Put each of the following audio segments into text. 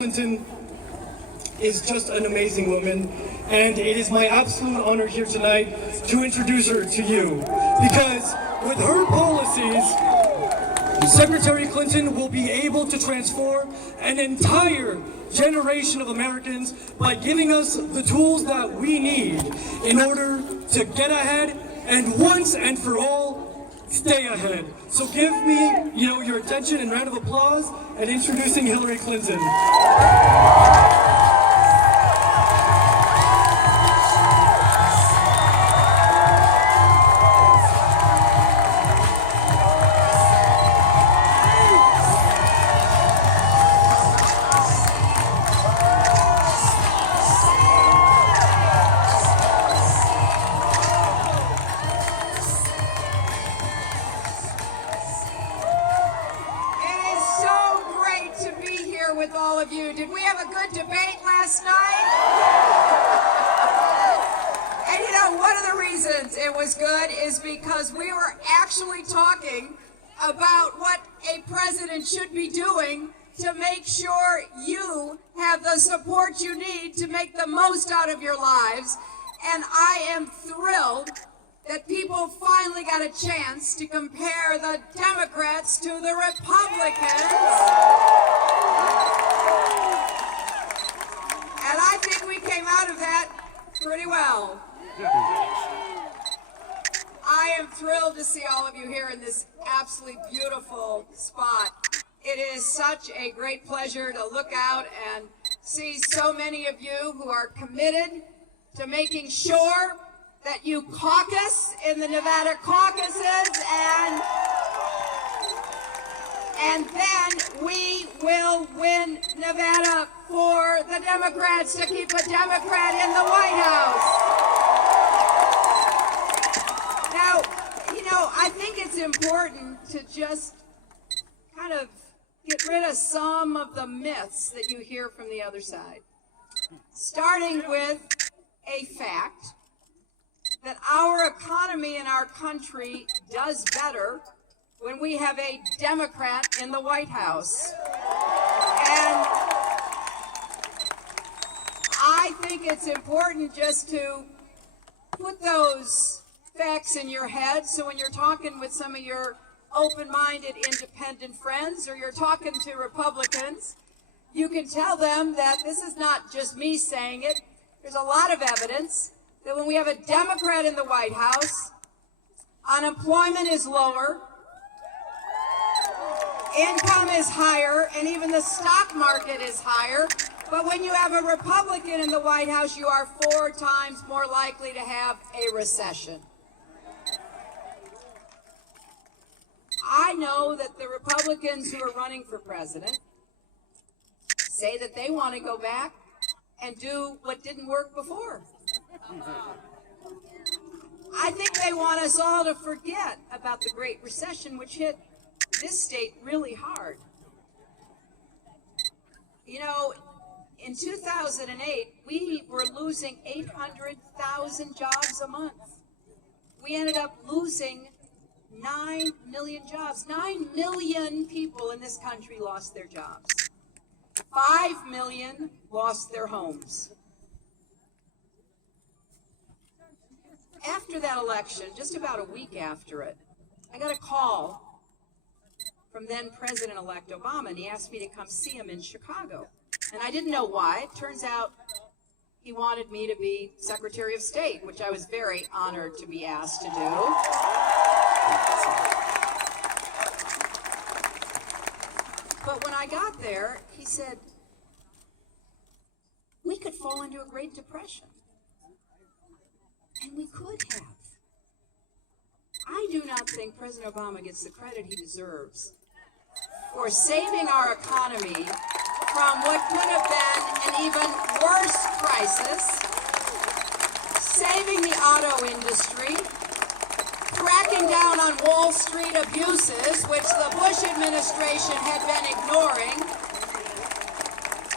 Clinton is just an amazing woman, and it is my absolute honor here tonight to introduce her to you. Because with her policies, Secretary Clinton will be able to transform an entire generation of Americans by giving us the tools that we need in order to get ahead and once and for all stay ahead. So give me, your attention and round of applause and introducing Hillary Clinton. With all of you. Did we have a good debate last night? And one of the reasons it was good is because we were actually talking about what a president should be doing to make sure you have the support you need to make the most out of your lives. And I am thrilled that people finally got a chance to compare the Democrats to the Republicans. And I think we came out of that pretty well. I am thrilled to see all of you here in this absolutely beautiful spot. It is such a great pleasure to look out and see so many of you who are committed to making sure that you caucus in the Nevada caucuses, and then we will win Nevada for the Democrats to keep a Democrat in the White House. Now, I think it's important to just kind of get rid of some of the myths that you hear from the other side. Starting with a fact that our economy in our country does better when we have a Democrat in the White House. And I think it's important just to put those facts in your head, so when you're talking with some of your open-minded independent friends or you're talking to Republicans, you can tell them that this is not just me saying it. There's a lot of evidence that when we have a Democrat in the White House, unemployment is lower, income is higher, and even the stock market is higher. But when you have a Republican in the White House, you are 4 times more likely to have a recession. I know that the Republicans who are running for president say that they want to go back and do what didn't work before. I think they want us all to forget about the Great Recession, which hit this state really hard. In 2008, we were losing 800,000 jobs a month. We ended up losing 9 million jobs. 9 million people in this country lost their jobs. 5 million lost their homes. After that election, just about a week after it, I got a call from then President-elect Obama, and he asked me to come see him in Chicago. And I didn't know why. It turns out he wanted me to be Secretary of State, which I was very honored to be asked to do. But when I got there, he said, we could fall into a Great Depression. And we could have. I do not think President Obama gets the credit he deserves for saving our economy from what could have been an even worse crisis, saving the auto industry, cracking down on Wall Street abuses, which the Bush administration had been ignoring,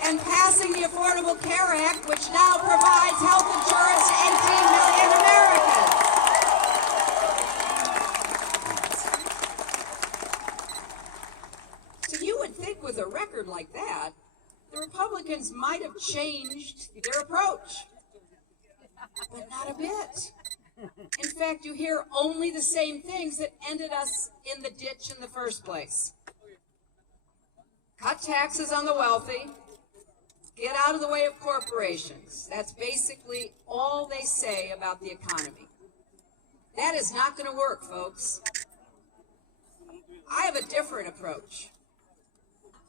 and passing the Affordable Care Act, which now provides health insurance to 18 million Americans. So you would think with a record like that, the Republicans Republicans might have changed their approach, but not a bit. In fact, you hear only the same things that ended us in the ditch in the first place. Cut taxes on the wealthy, get out of the way of corporations. That's basically all they say about the economy. That is not going to work, folks. I have a different approach.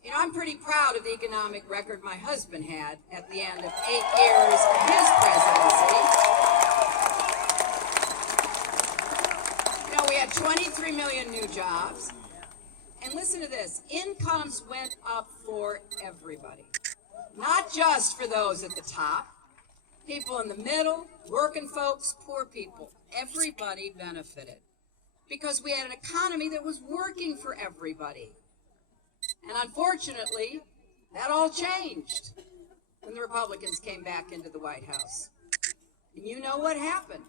You know, I'm pretty proud of the economic record my husband had at the end of 8 years of his presidency. You know, we had 23 million new jobs. And listen to this, incomes went up for everybody. Not just for those at the top, people in the middle, working folks, poor people. Everybody benefited because we had an economy that was working for everybody. And unfortunately, that all changed when the Republicans came back into the White House. And you know what happened.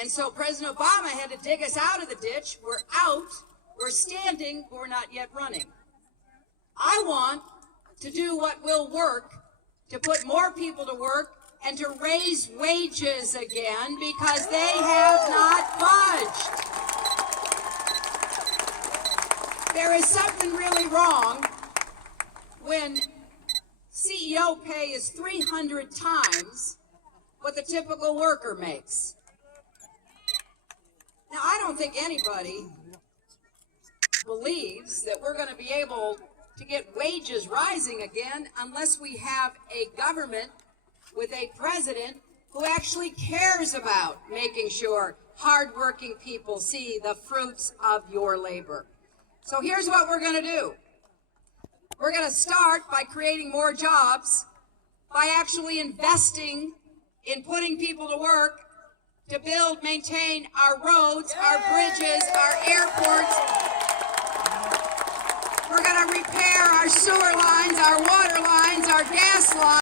And so President Obama had to dig us out of the ditch. We're out, we're standing, but we're not yet running. I want to do what will work, to put more people to work and to raise wages again because they have not budged. There is something really wrong when CEO pay is 300 times what the typical worker makes. Now, I don't think anybody believes that we're going to be able to get wages rising again unless we have a government with a president who actually cares about making sure hardworking people see the fruits of your labor. So here's what we're going to do. We're going to start by creating more jobs, by actually investing in putting people to work to build, maintain our roads, our bridges, our airports. We're going to repair our sewer lines, our water lines, our gas lines.